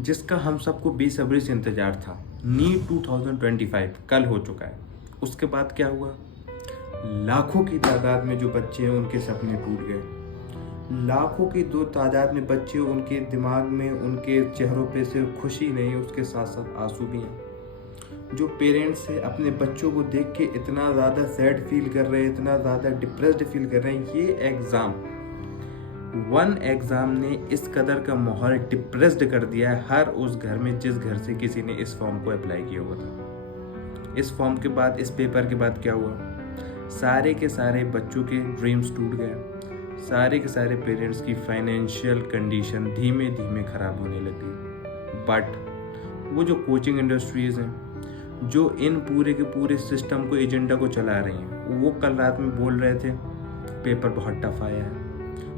जिसका हम सबको बेसब्री से इंतज़ार था। नीट 2025 कल हो चुका है। उसके बाद क्या हुआ? लाखों की तादाद में जो बच्चे हैं उनके सपने टूट गए। लाखों की दो तादाद में बच्चे, उनके दिमाग में, उनके चेहरों पे सिर्फ खुशी नहीं, उसके साथ साथ आंसू भी हैं। जो पेरेंट्स हैं अपने बच्चों को देख के इतना ज़्यादा सैड फील कर रहे हैं, इतना ज़्यादा डिप्रेस्ड फील कर रहे हैं। ये एग्ज़ाम, वन एग्ज़ाम ने इस कदर का माहौल डिप्रेस्ड कर दिया है हर उस घर में जिस घर से किसी ने इस फॉर्म को अप्लाई किया हुआ था। इस फॉर्म के बाद, इस पेपर के बाद क्या हुआ? सारे के सारे बच्चों के ड्रीम्स टूट गए। सारे के सारे पेरेंट्स की फाइनेंशियल कंडीशन धीमे धीमे ख़राब होने लगी। बट वो जो कोचिंग इंडस्ट्रीज़ हैं, जो इन पूरे के पूरे सिस्टम को, एजेंडा को चला रही हैं, वो कल रात में बोल रहे थे पेपर बहुत टफ आया है।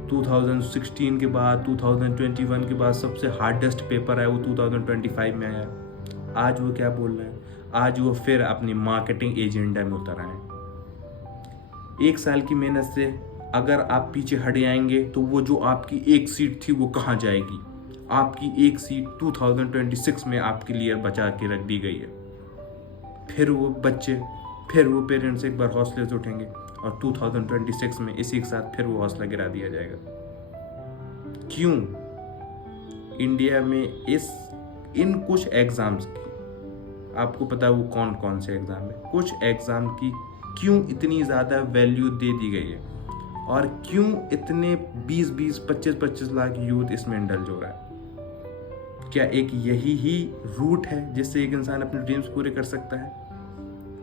2016 के बाद, 2021 के बाद सबसे हार्डेस्ट पेपर है वो 2025 में आया। आज वो क्या बोल रहे हैं? आज वो फिर अपनी मार्केटिंग एजेंडा में उतर आए हैं। एक साल की मेहनत से अगर आप पीछे हट जाएंगे तो वो जो आपकी एक सीट थी वो कहाँ जाएगी? आपकी एक सीट 2026 में आपके लिए बचा के रख दी गई है। फिर वो बच्चे, फिर वो पेरेंट्स एक बार हौसले से उठेंगे और 2026 में इसी के साथ फिर वो हौसला गिरा दिया जाएगा। क्यों इंडिया में इन कुछ एग्जाम्स की, आपको पता है वो कौन कौन से एग्जाम है, कुछ एग्जाम की क्यों इतनी ज़्यादा वैल्यू दे दी गई है और क्यों इतने 20-20, 25-25 लाख यूथ इसमें इंडल्ज हो रहा है? क्या एक यही ही रूट है जिससे एक इंसान अपने ड्रीम्स पूरे कर सकता है?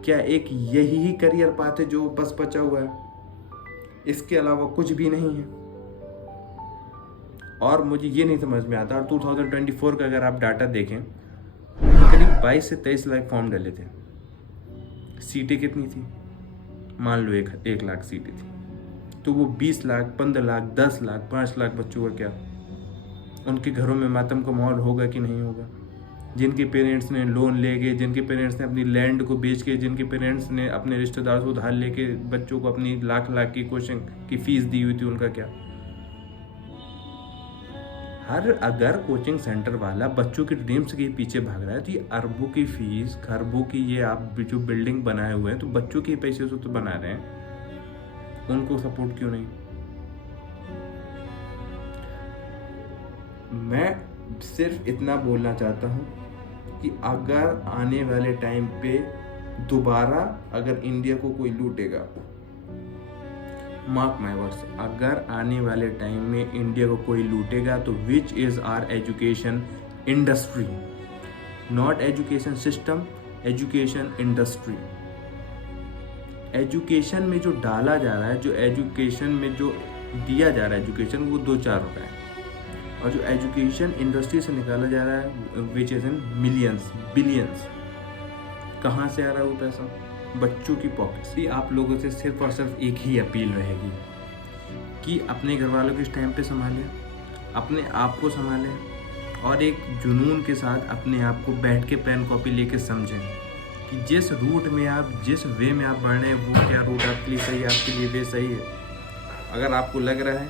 क्या एक यही ही करियर पाथ है जो बस बचा हुआ है? इसके अलावा कुछ भी नहीं है। और मुझे ये नहीं समझ में आता, और 2024 का अगर आप डाटा देखें तो करीब 22 से 23 लाख फॉर्म डले थे। सीटें कितनी थी? मान लो 1 लाख सीटें थी, तो वो 20 लाख, 15 लाख, 10 लाख, 5 लाख बच्चों का क्या? उनके घरों में मातम का माहौल होगा कि नहीं होगा? जिनके पेरेंट्स ने लोन ले गए, जिनके पेरेंट्स ने अपनी लैंड को बेच के, जिनके पेरेंट्स ने अपने रिश्तेदार से उधार लेके बच्चों को अपनी लाख लाख की कोचिंग की फीस दी हुई थी, उनका क्या? अगर कोचिंग सेंटर वाला बच्चों के ड्रीम्स के पीछे भाग रहा है तो ये अरबों की फीस, खरबों की ये आप जो बिल्डिंग बनाए हुए हैं तो बच्चों के पैसे से तो बना रहे हैं, उनको सपोर्ट क्यों नहीं? मैं सिर्फ इतना बोलना चाहता हूँ कि अगर आने वाले टाइम पे दोबारा अगर इंडिया को कोई लूटेगा, मार्क माय वर्ड्स, अगर आने वाले टाइम में इंडिया को कोई लूटेगा तो which is our education industry, not education system, education industry. Education में जो डाला जा रहा है, जो एजुकेशन में जो दिया जा रहा है एजुकेशन, वो 2-4 रुपए है, और जो एजुकेशन इंडस्ट्री से निकाला जा रहा है which is in millions, billions. कहाँ से आ रहा है वो पैसा? बच्चों की पॉकेट से। आप लोगों से सिर्फ और सिर्फ एक ही अपील रहेगी कि अपने घर वालों को इस टाइम पे संभालें, अपने आप को संभालें और एक जुनून के साथ अपने आप को बैठ के पेन कॉपी लेके समझें कि जिस रूट में आप, जिस वे में आप बढ़ रहे हैं वो क्या रूट आपके लिए सही है, आपके लिए वे सही है। अगर आपको लग रहा है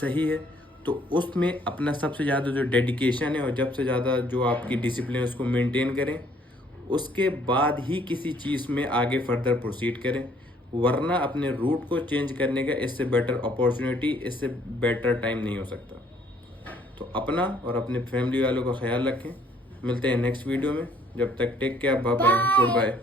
सही है तो उसमें अपना सबसे ज़्यादा जो डेडिकेशन है और जब से ज़्यादा जो आपकी डिसिप्लिन उसको मेंटेन करें, उसके बाद ही किसी चीज़ में आगे फर्दर प्रोसीड करें, वरना अपने रूट को चेंज करने का इससे बेटर अपॉर्चुनिटी, इससे बेटर टाइम नहीं हो सकता। तो अपना और अपने फैमिली वालों का ख्याल रखें। मिलते हैं नेक्स्ट वीडियो में, जब तक take care, bye bye, good bye.